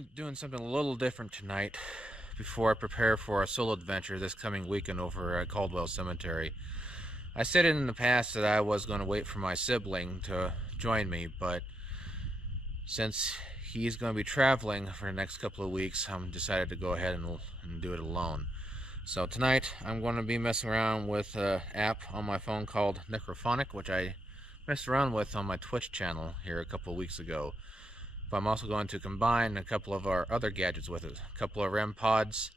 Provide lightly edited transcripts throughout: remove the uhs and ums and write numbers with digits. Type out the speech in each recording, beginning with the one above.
I'm doing something a little different tonight before I prepare for a solo adventure this coming weekend over at Caldwell Cemetery. I said in the past that I was going to wait for my sibling to join me, but since he's going to be traveling for the next couple of weeks, I'm decided to go ahead and do it alone. So tonight I'm going to be messing around with an app on my phone called Necrophonic, which I messed around with on my Twitch channel here a couple of weeks ago. But I'm also going to combine a couple of our other gadgets with it. A couple of REM pods,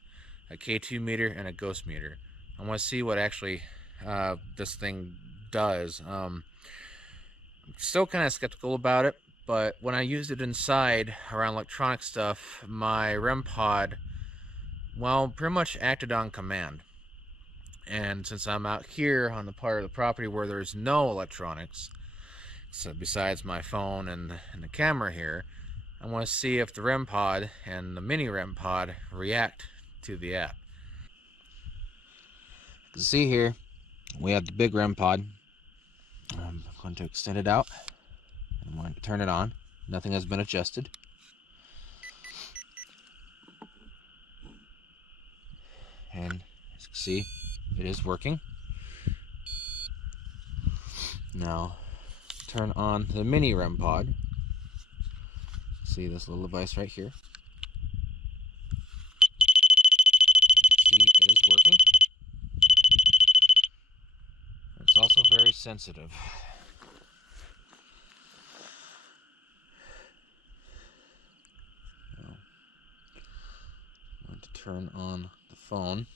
a K2 meter, and a ghost meter. I want to see what actually this thing does. I'm still kind of skeptical about it, but when I used it inside around electronic stuff, my REM pod, well, pretty much acted on command. And since I'm out here on the part of the property where there's no electronics, so besides my phone and the camera here, I want to see if the REM pod and the mini REM pod react to the app. You can see here, we have the big REM pod. I'm going to extend it out. I'm going to turn it on. Nothing has been adjusted. And as you can see, it is working. Now, turn on the mini REM pod. See this little device right here. See, it is working. It's also very sensitive. Now, I'm going to turn on the phone.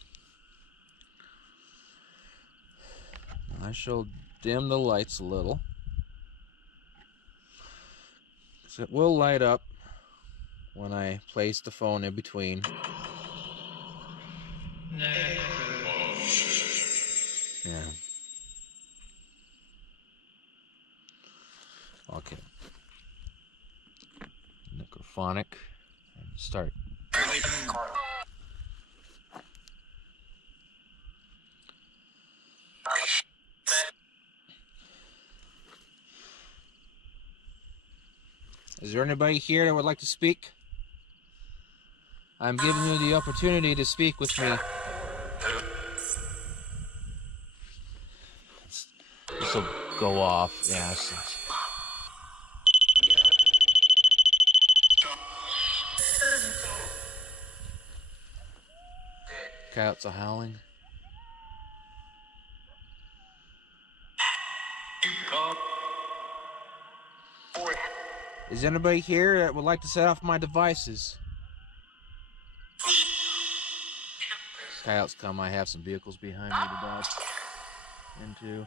I shall dim the lights a little, so it will light up when I place the phone in between. Yeah. Okay. Necrophonic. And start. Is there anybody here that would like to speak? I'm giving you the opportunity to speak with me. This will go off. Yeah. Coyotes are howling. Is anybody here that would like to set off my devices? Coyotes come. I have some vehicles behind me to dodge into.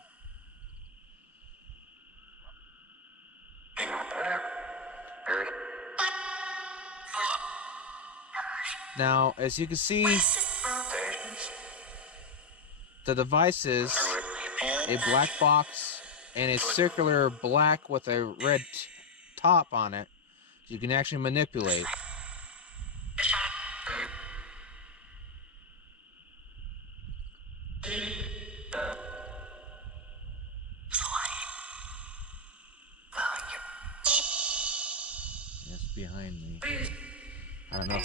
Now, as you can see, the device is a black box and a circular black with a red top on it. You can actually manipulate. It's behind me. I don't know.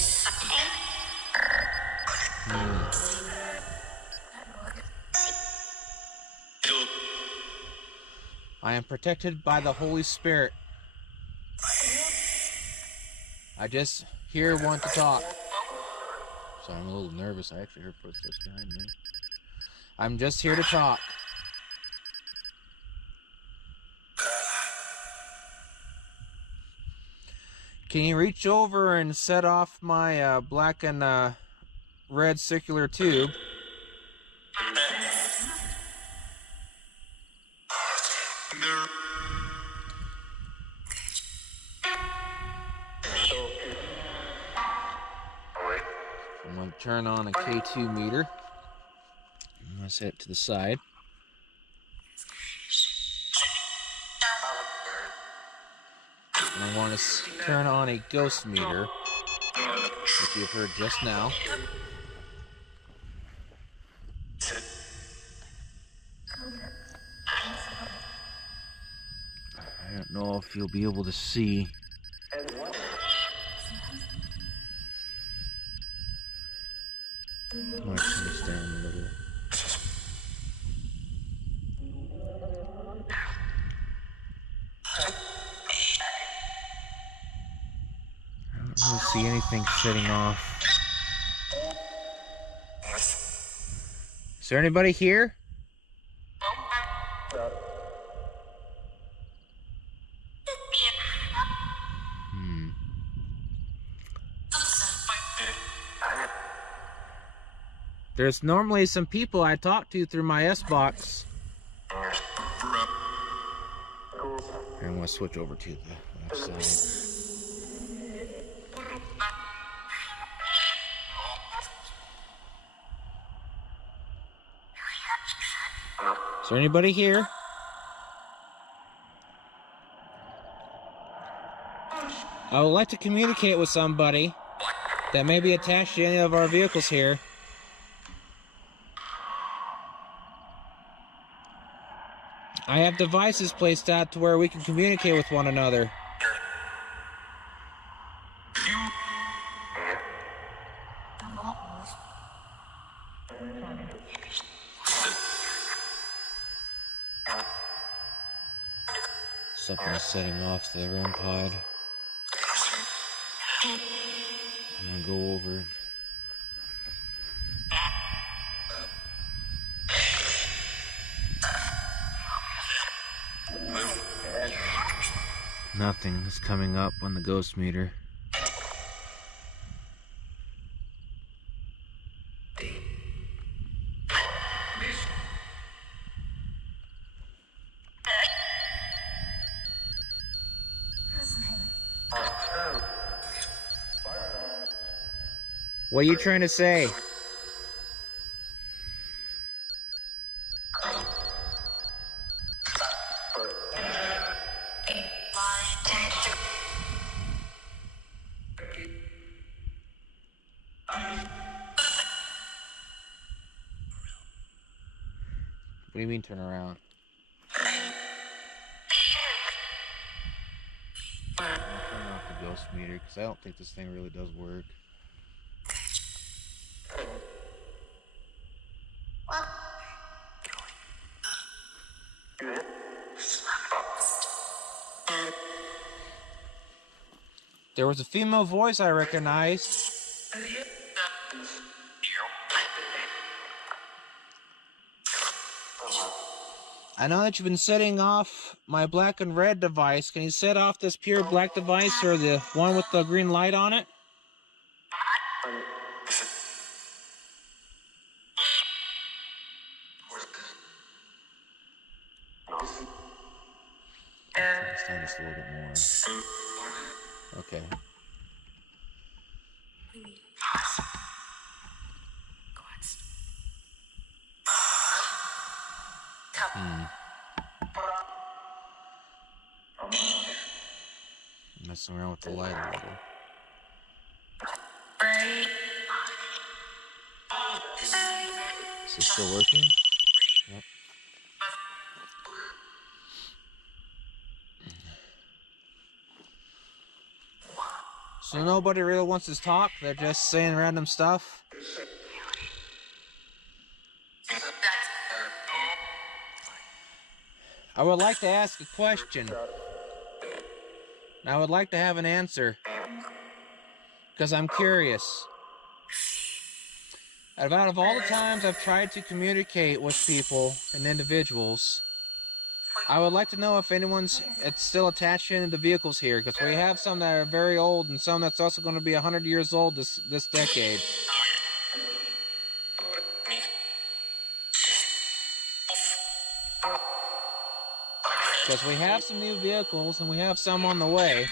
I am protected by the Holy Spirit. I just here want to talk. Sorry, I'm a little nervous. I actually heard footsteps behind me. I'm just here to talk. Can you reach over and set off my black and red circular tube? I'm going to turn on a K2 meter. I'm going to set it to the side. And I want to turn on a ghost meter, which you've heard just now. I don't know if you'll be able to see. I'm gonna turn this down a little. I don't really see anything setting off. Is there anybody here? There's normally some people I talk to through my S-Box. I'm going to switch over to the left side. Is there anybody here? I would like to communicate with somebody that may be attached to any of our vehicles here. I have devices placed out to where we can communicate with one another. Something's setting off the REM pod. I'm gonna go over it. Nothing is coming up on the ghost meter. What are you trying to say? What do you mean turn around? I'll turn off the ghost meter because I don't think this thing really does work. There was a female voice I recognized. I know that you've been setting off my black and red device. Can you set off this pure black device or the one with the green light on it? Let's turn this a little bit more. Okay. Messing around with the light a little. Is this still working? Yep. So nobody really wants to talk? They're just saying random stuff? I would like to ask a question. I would like to have an answer. Because I'm curious. Out of all the times I've tried to communicate with people and individuals, I would like to know if anyone's still attached to any of the vehicles here, because we have some that are very old and some that's also going to be 100 years old this decade. Because we have some new vehicles and we have some on the way.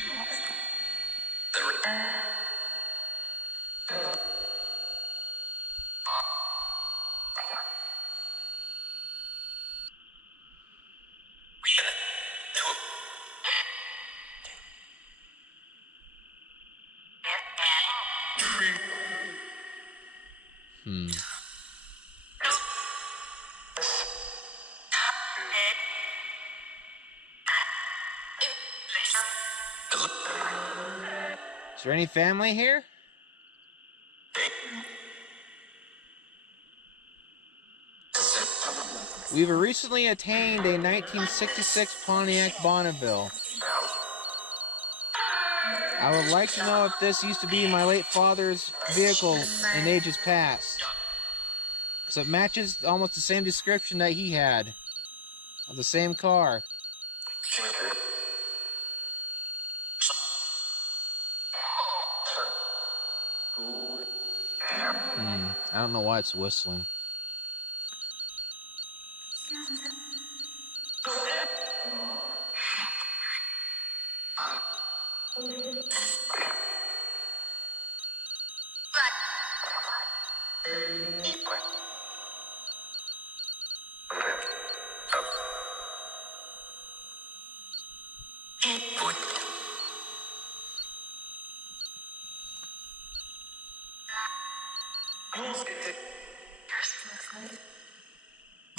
Is there any family here? We've recently attained a 1966 Pontiac Bonneville. I would like to know if this used to be my late father's vehicle in ages past. Because it matches almost the same description that he had of the same car. I don't know why it's whistling.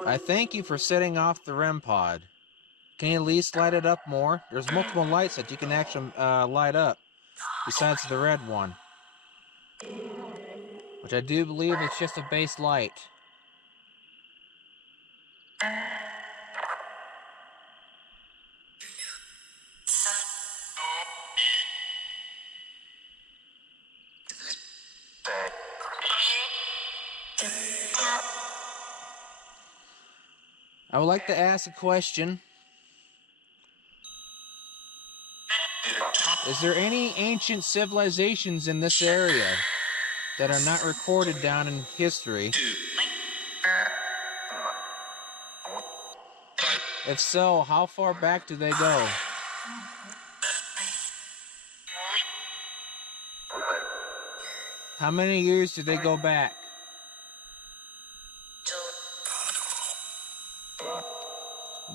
I thank you for setting off the REM pod. Can you at least light it up more? There's multiple lights that you can actually light up, besides the red one. Which I do believe is just a base light. I would like to ask a question. Is there any ancient civilizations in this area that are not recorded down in history? If so, how far back do they go? How many years do they go back?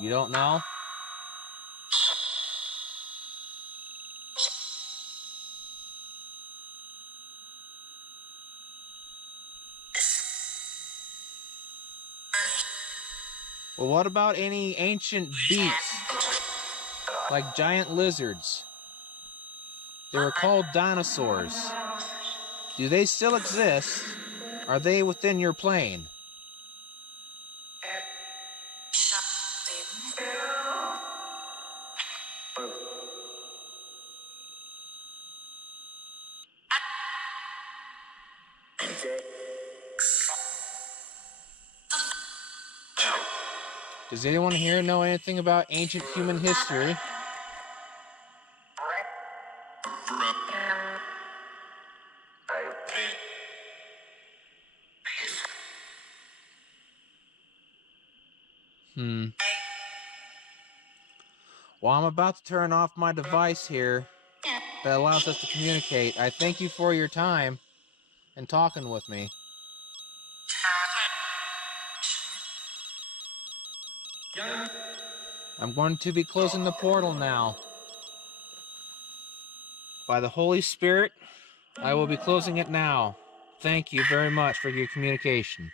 You don't know? Well, what about any ancient beasts, like giant lizards? They were called dinosaurs. Do they still exist? Are they within your plane? Does anyone here know anything about ancient human history? Well, I'm about to turn off my device here that allows us to communicate. I thank you for your time and talking with me. I'm going to be closing the portal now. By the Holy Spirit, I will be closing it now. Thank you very much for your communication.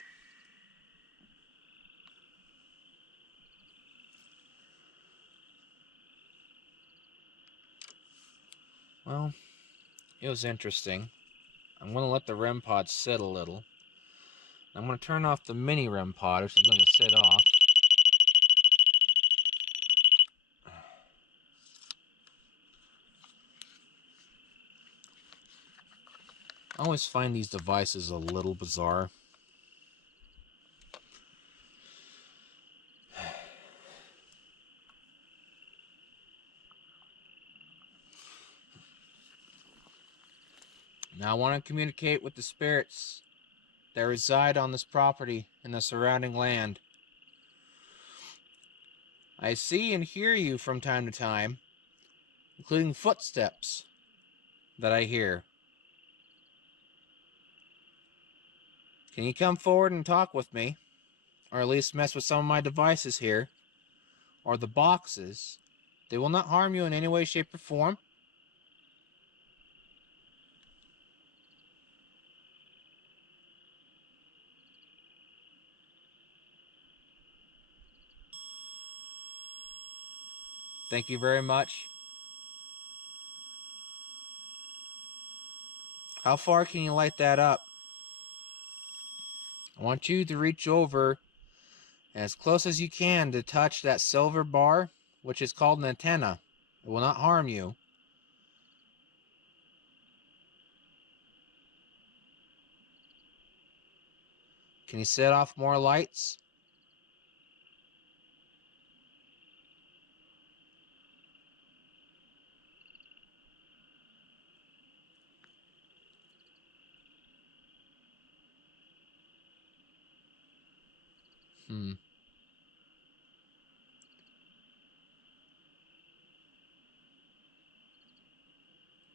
Well, it was interesting. I'm going to let the REM pod sit a little. I'm going to turn off the mini REM pod, which is going to sit off. I always find these devices a little bizarre. Now I want to communicate with the spirits that reside on this property and the surrounding land. I see and hear you from time to time, including footsteps that I hear. Can you come forward and talk with me? Or at least mess with some of my devices here, or the boxes. They will not harm you in any way, shape, or form. Thank you very much. How far can you light that up? I want you to reach over as close as you can to touch that silver bar, which is called an antenna. It will not harm you. Can you set off more lights?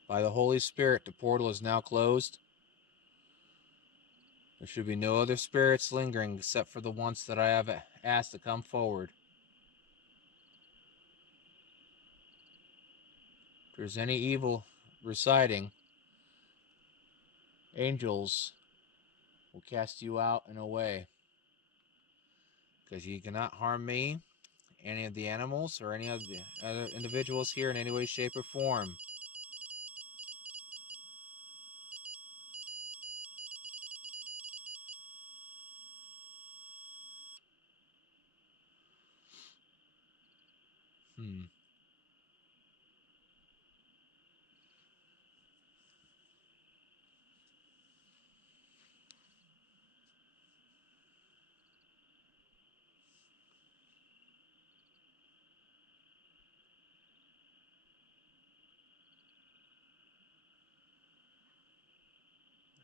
By the Holy Spirit, the portal is now closed. There should be no other spirits lingering except for the ones that I have asked to come forward. If there's any evil residing, angels will cast you out and away. Because you cannot harm me, any of the animals, or any of the other individuals here in any way, shape, or form.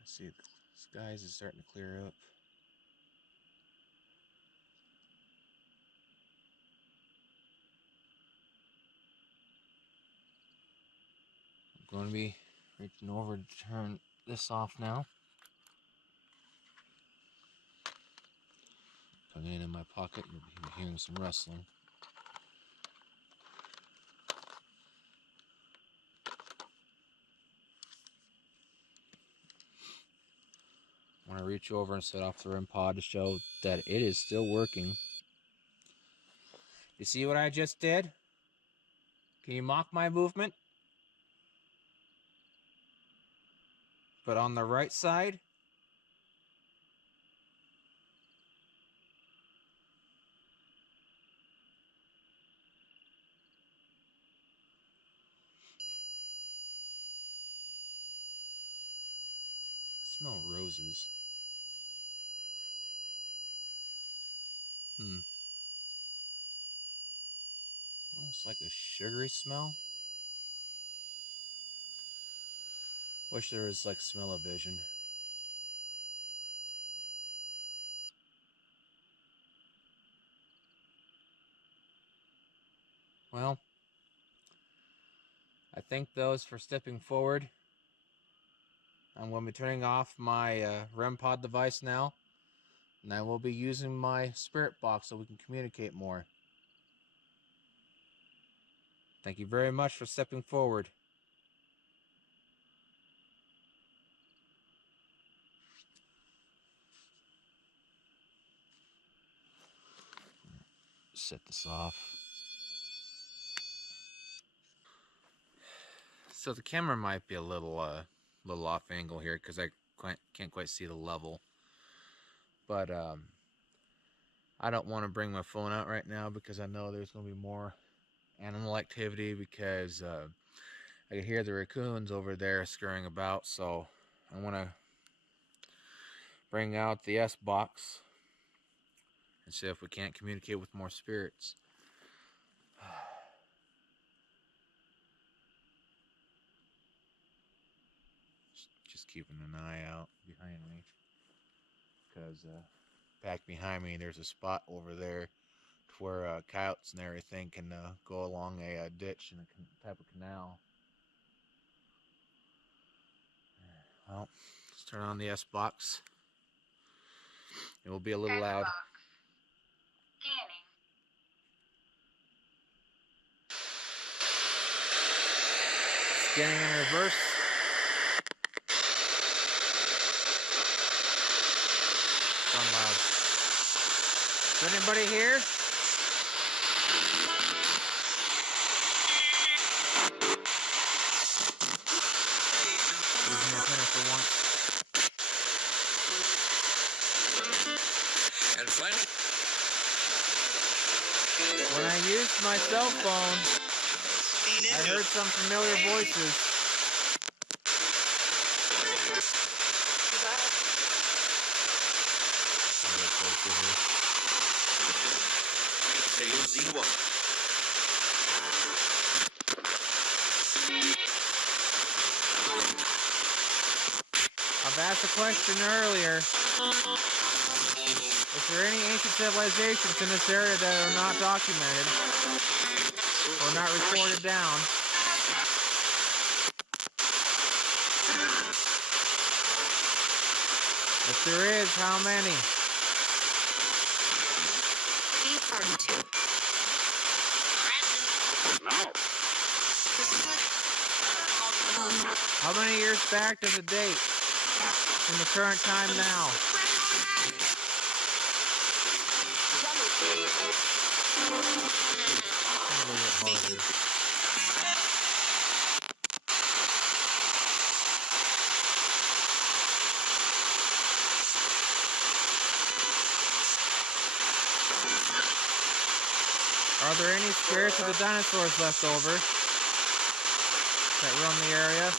Let's see, the skies is starting to clear up. I'm going to be reaching over to turn this off now. Coming in my pocket, you'll be hearing some rustling. I want to reach over and set off the REM pod to show that it is still working. You see what I just did? Can you mock my movement? But on the right side, I smell roses. Almost like a sugary smell. Wish there was like smell-o-vision. Well, I thank those for stepping forward. I'm going to be turning off my REM pod device now, and I will be using my spirit box so we can communicate more. Thank you very much for stepping forward. Set this off. So the camera might be a little off angle here because I can't quite see the level. But I don't want to bring my phone out right now because I know there's going to be more animal activity because I can hear the raccoons over there scurrying about. So I want to bring out the S box and see if we can't communicate with more spirits. Just keeping an eye out behind me because back behind me there's a spot over there where coyotes and everything can go along a ditch and a type of canal. Well, let's turn on the S box. It will be a little loud. Scanning in reverse. So loud. Is anybody here? Using the antenna for once. And finally, used my cell phone, I heard some familiar voices. I've asked a question earlier. Is there any ancient civilizations in this area that are not documented or not recorded down? If there is, how many? How many years back does it date from the current time now? Are there any spirits of the dinosaurs left over that roam the area?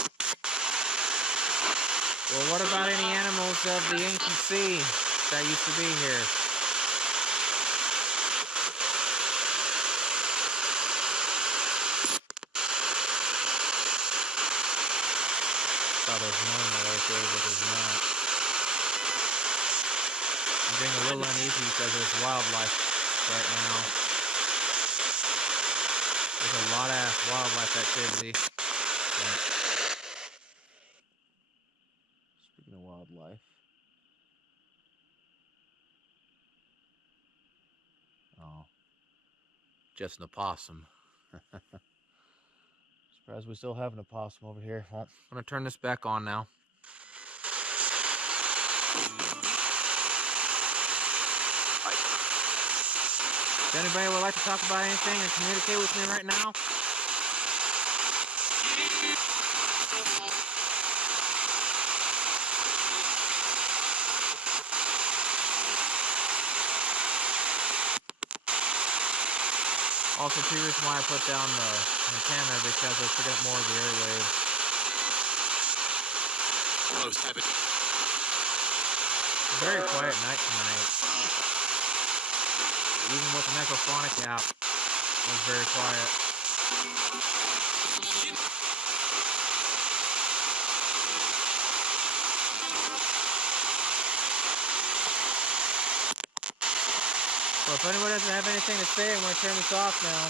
Well, what about any animals of the ancient sea that used to be here? Oh, there's normal right there, but there's not. I'm getting a little uneasy because there's wildlife right now. There's a lot of wildlife activity. Speaking of wildlife. Oh. Just an opossum. Surprised we still have an opossum over here. Well, I'm going to turn this back on now. If anybody would like to talk about anything and communicate with me right now? Also, two reasons why I put down the camera, because I took up more of the airwaves. Very quiet night tonight. Even with the Necrophonic App, it was very quiet. So if anyone doesn't have anything to say, I'm going to turn this off now.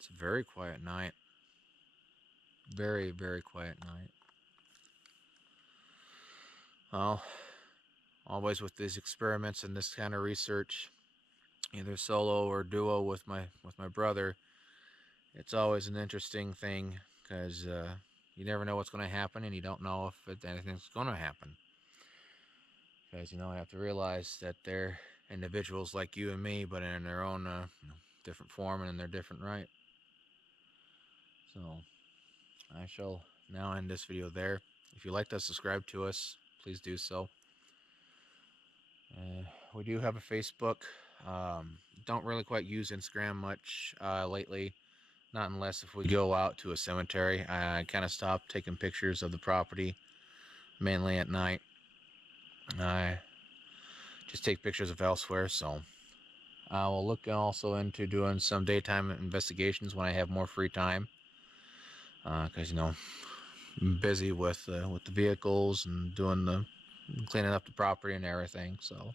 It's a very quiet night. Very, very quiet night. Well, always with these experiments and this kind of research, either solo or duo with my brother, it's always an interesting thing, because you never know what's going to happen, and you don't know if anything's going to happen. Because, you have to realize that they're individuals like you and me, but in their own different form and in their different right. So, I shall now end this video there. If you'd like to subscribe to us, please do so. We do have a Facebook. Don't really quite use Instagram much lately. Not unless if we go out to a cemetery. I kind of stopped taking pictures of the property, mainly at night. I just take pictures of elsewhere, so I will look also into doing some daytime investigations when I have more free time. Because, I'm busy with the vehicles and doing cleaning up the property and everything. So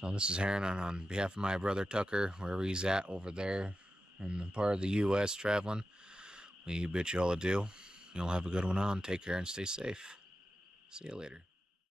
this is Heron on behalf of my brother Tucker, wherever he's at over there in the part of the U.S. traveling. We bid you all adieu. You'll have a good one on. Take care and stay safe. See you later.